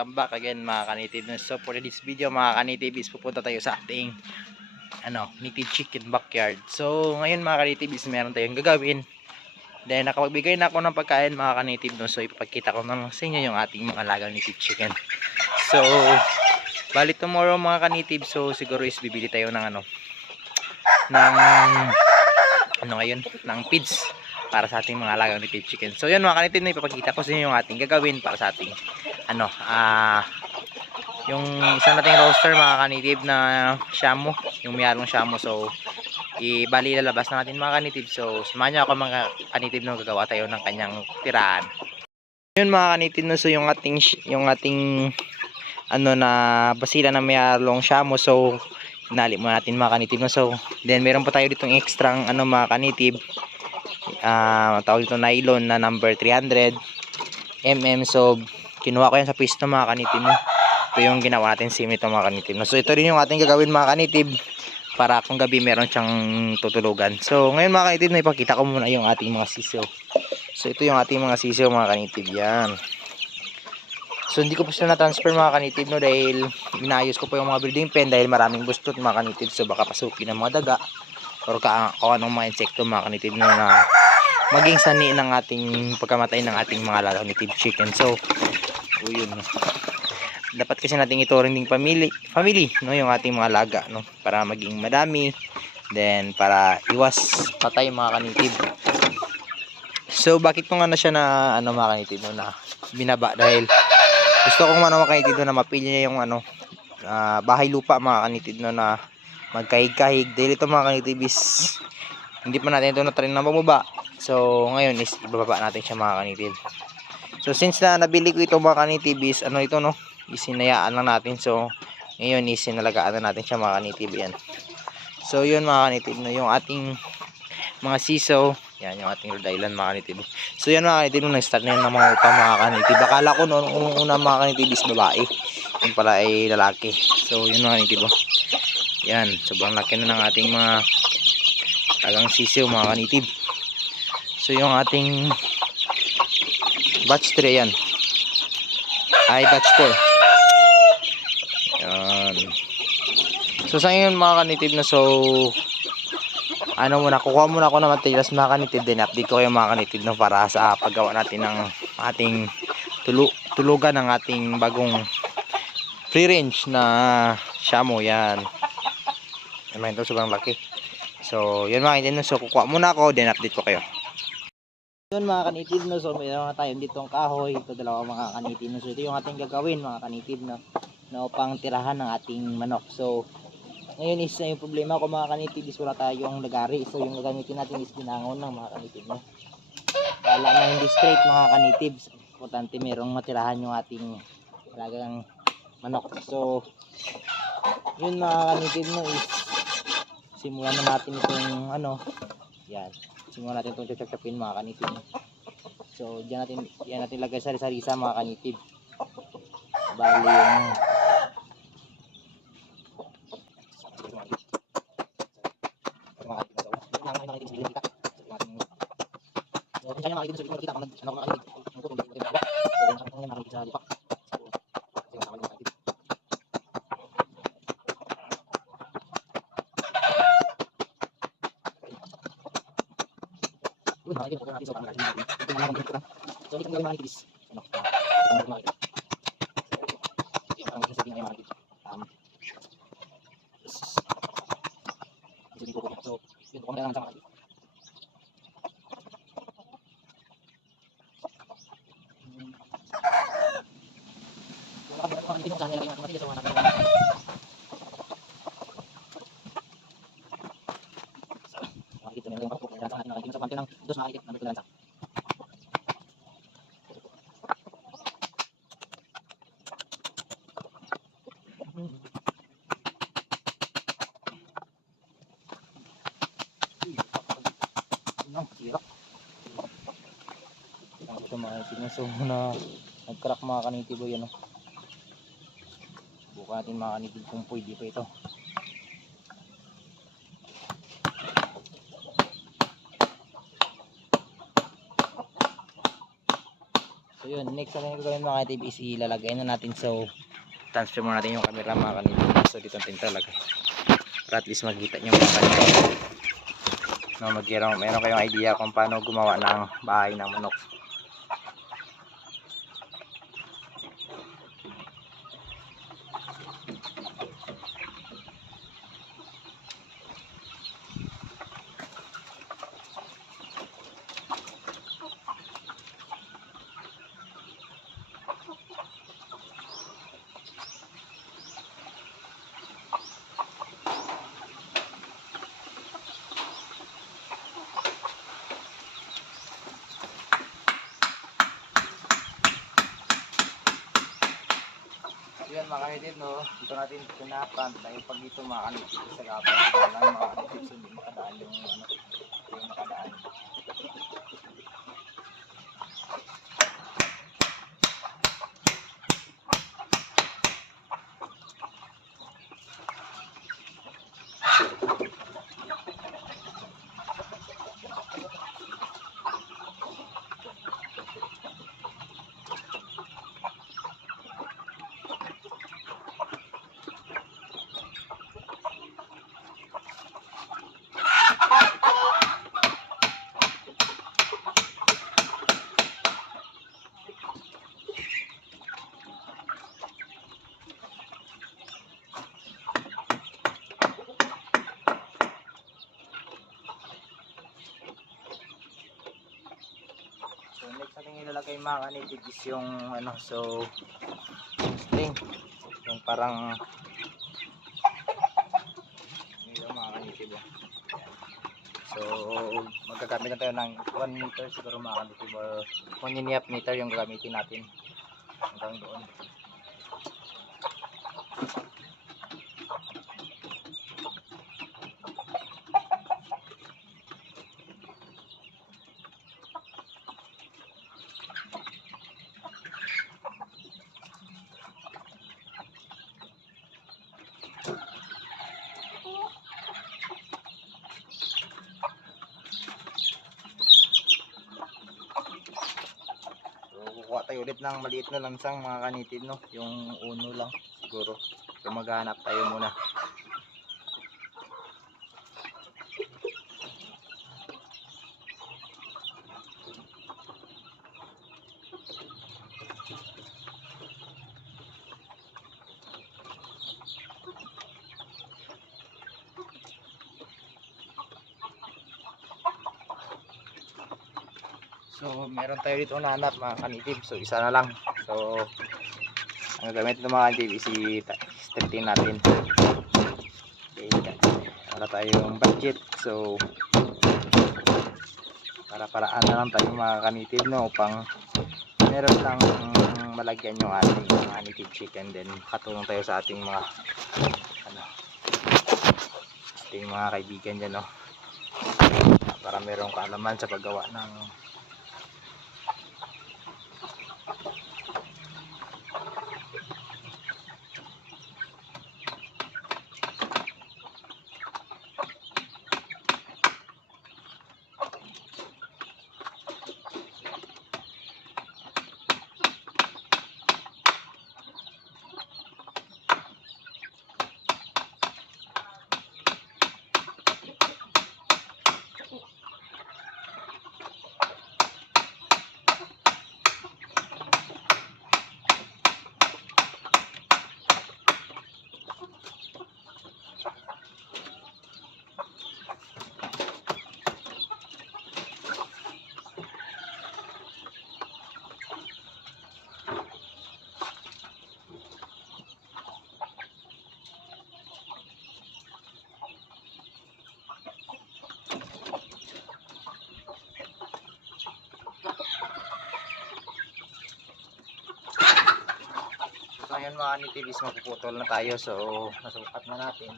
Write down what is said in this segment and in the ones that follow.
welcome back again mga kanitib. So for this video mga kanitib is pupunta tayo sa ating ano, native chicken backyard. So ngayon mga kanitib is meron tayong gagawin. Then nakapagbigay na ako ng pagkain mga kanitib no. So ipapakita ko na lang sa inyo yung ating mga lagang native chicken. So bali tomorrow mga kanitib so siguro is bibili tayo ng ano ng ano ngayon ng feeds para sa ating mga alagang native chicken. So yun mga kanitib na ipapakita ko sa inyo yung ating gagawin para sa ating ano ah yung isa nating roaster mga kanitib na shamu, yung mayroong shamu. So ibali lalabas na natin mga kanitib. So samahan niyo ako mga kanitib na gagawa tayo ng kanyang tirahan. Yun mga kanitib no, so yung ating yung ating ano na basila na mayroong shamu. So hinali muna natin mga kanitib no. So then meron pa tayo ditong extra ano mga kanitib ah tawag dito nylon na number 300 mm so kinuha ko yan sa pisto mga kanitib no? ito yung ginawa natin sim ito mga kanitib so ito rin yung ating gagawin mga kanitib para kung gabi meron siyang tutulugan. So ngayon mga kanitib na ipakita ko muna yung ating mga sisiw. So ito yung ating mga sisiw mga kanitib yan. So hindi ko pa sila na-transfer mga kanitib no dahil inayos ko pa yung mga building pen dahil maraming bustot mga kanitib. So baka pasukin ng mga daga or ka o anong mga insekto mga kanitib no, na maging sani ng ating pagkamatay ng ating mga lalaw native chicken. So o yun no. dapat kasi nating ito rin ding family family no? Yung ating mga laga no? Para maging madami then para iwas patay mga kanitib so bakit ko nga na siya na ano mga kanitib no, na binaba? Dahil gusto kong ano mga kanitib no, na mapili niya yung ano ah, bahay lupa mga kanitib no, na magkahig-kahig. Dahil ito mga kanitib is hindi pa natin ito na-train na bumaba. So ngayon is ibababa natin siya mga kanitib so since na nabili ko ito mga kanitib is ano ito no? Isinayaan lang natin. So ngayon is sinalagaan na natin siya mga kanitib yan. So yun mga kanitib no? Yung ating mga siso yan yung ating Rhode Island mga kanitib so yan mga kanitib nung nag-start na yun ng mga utang mga kanitib akala ko noon unang una mga kanitib is babae. Yung pala ay lalaki. So yun mga kanitib oh. Yan, sobrang laki na ng ating mga tagang sisiw mga kanitib. So yung ating batch 3 yan. Ay batch 4. Yan. So sa ngayon mga kanitib na so ano muna, kukuha muna ako ng materials mga kanitib din update ko kayo mga kanitib no, para sa paggawa natin ng ating tulu tulugan ng ating bagong free range na shamo yan naman ito sobrang laki so yun mga kanitib so kukuha muna ako then update ko kayo yun mga kanitib no? So mayroon na tayo ditong kahoy. Ito dalawa mga kanitib no? So ito yung ating gagawin mga kanitib no? Na upang tirahan ng ating manok. So ngayon is yung problema ko mga kanitib is wala tayong lagari so yung gagamitin natin is binangon ng mga kanitib no? Wala na hindi straight mga kanitib importante merong matirahan yung ating talagang manok. So yun mga kanitib no? Is simulan na natin itong ano yan simulan natin itong chachapin mga kanitib so diyan natin yan natin lagay sa sarisa mga kanitib bali yung So, hindi kami gawin mga. Ano? Ano mga nitibis? Ang sasabihin ay mga nitibis. Um, sasabihin ko po. So, yun, kung kailangan sa mga. Wala kami mga nitibis, saan nilagay yung mga nitibis, so, mga nitibis. Makikita nila yung kapag kailangan sa ating mga nitibis. Sa pamilya ng dos makikita ng kailangan sa Ang hirap. Ang ito mga sinuso na nag-crack mga kanitibo yan. Buka natin mga kanitibo kung pwede pa ito. Yun, next natin gagawin mga kanitib is ilalagay na natin. So, transfer muna natin yung camera mga kanitib. So, dito natin talagay. Para at least makita nyo mga kanitib. No, magkaroon, meron kayong idea kung paano gumawa ng bahay ng manok. Kanitib, no? Dito natin pinapan tayo pag dito mga kanitib sa gabang. Mga kanitib, so hindi makadaan yung ano, yung makadaan. So ilalagay mga kanitib is yung ano, so sling. Yung parang yung mga kanitib. ah. Ayan. So magagamit na tayo ng 1 meter siguro mga kanitib or 1 and meter yung gagamitin natin hanggang doon. So, kukuha ulit ng maliit na lansang mga kanitid, no? Yung uno lang, siguro. So, maghanap tayo muna. So, meron tayo dito nanap mga kanitib. So, isa na lang. So, ang gamit ng mga kanitib is i-straighten natin. Okay, wala tayong budget. So, para paraan na lang tayo mga kanitib no upang meron lang malagyan yung ating mga kanitib chicken then katulong tayo sa ating mga ano ating mga kaibigan dyan no para merong kaalaman sa paggawa ng Mga nitilis magpuputol na tayo so nasukat na natin.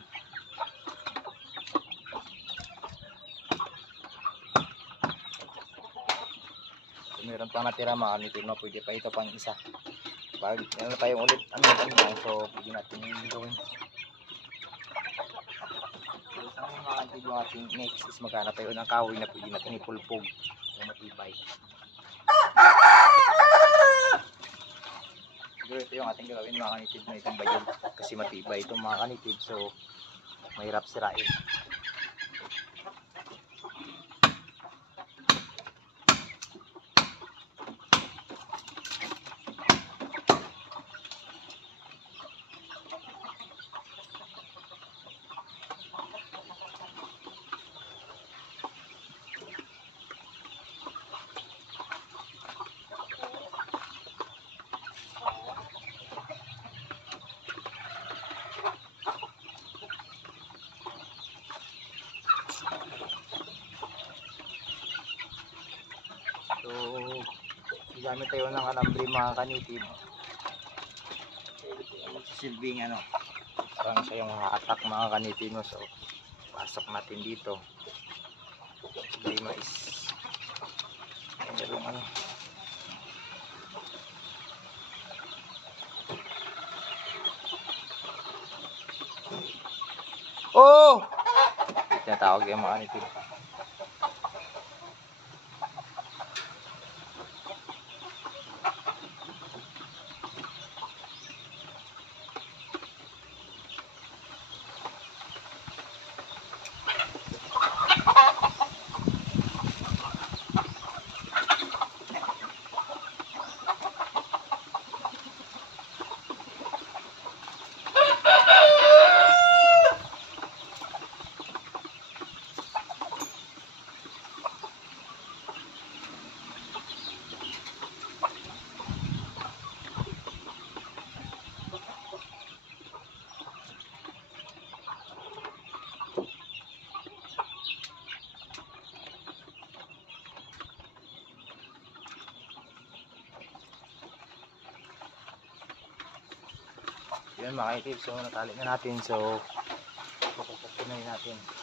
So, meron pa natira mga nitilis na pwede pa ito pang isa. Pag na tayong ulit ano ano so pwede natin yung gawin. Isang mga nitilis yung ating next is maghanap tayo ng kahoy na pwede natin ipulpog yung matibay. Yung ating gagawin mga kanitid na itong bayog. Kasi matibay itong mga kanitid. So, mahirap sirain. So, gamit tayo ng alambre mga kanitid. Magsisilbing ano, parang siya yung attack mga kanitid mo. So, pasok natin dito. Silbing mais. Yung ano. Oh! Tinatawag yung mga kanitid. Yun mga itip. So natali na natin. So pupupunin natin.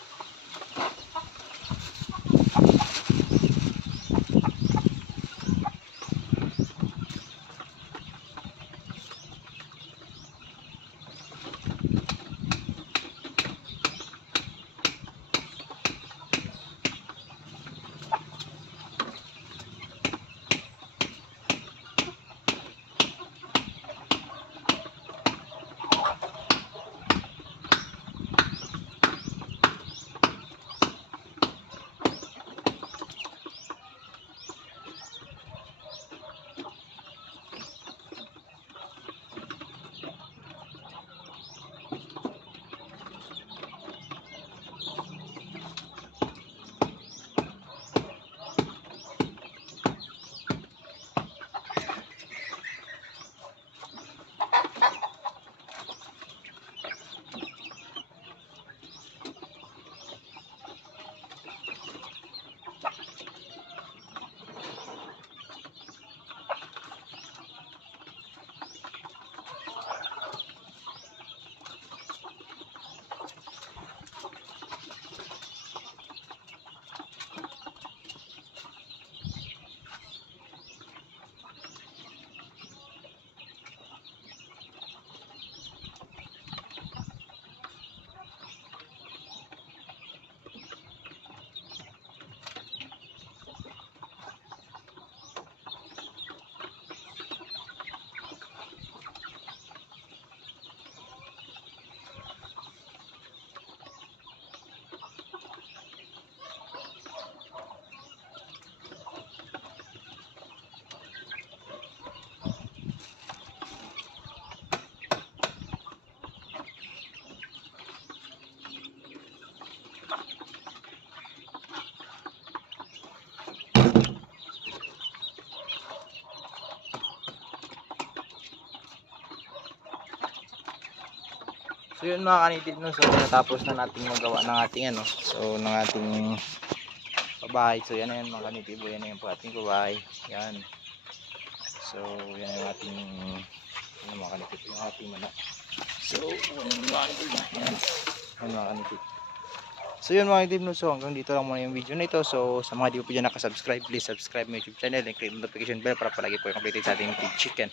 So yun mga kanitid no, so natapos na natin magawa ng ating ano, so ng ating pabahay. So yan na yan mga kanitid, yan na yung po ating pabahay. Yan. So yan yung ating ano mga kanitid, yung ating manok. So yan mga kanitid, yan. Yan mga kanitid. So yun mga kanitid no, so hanggang dito lang muna yung video na ito. So sa mga di po dyan nakasubscribe, please subscribe my YouTube channel and click notification bell para palagi po yung updated sa ating YouTube chicken.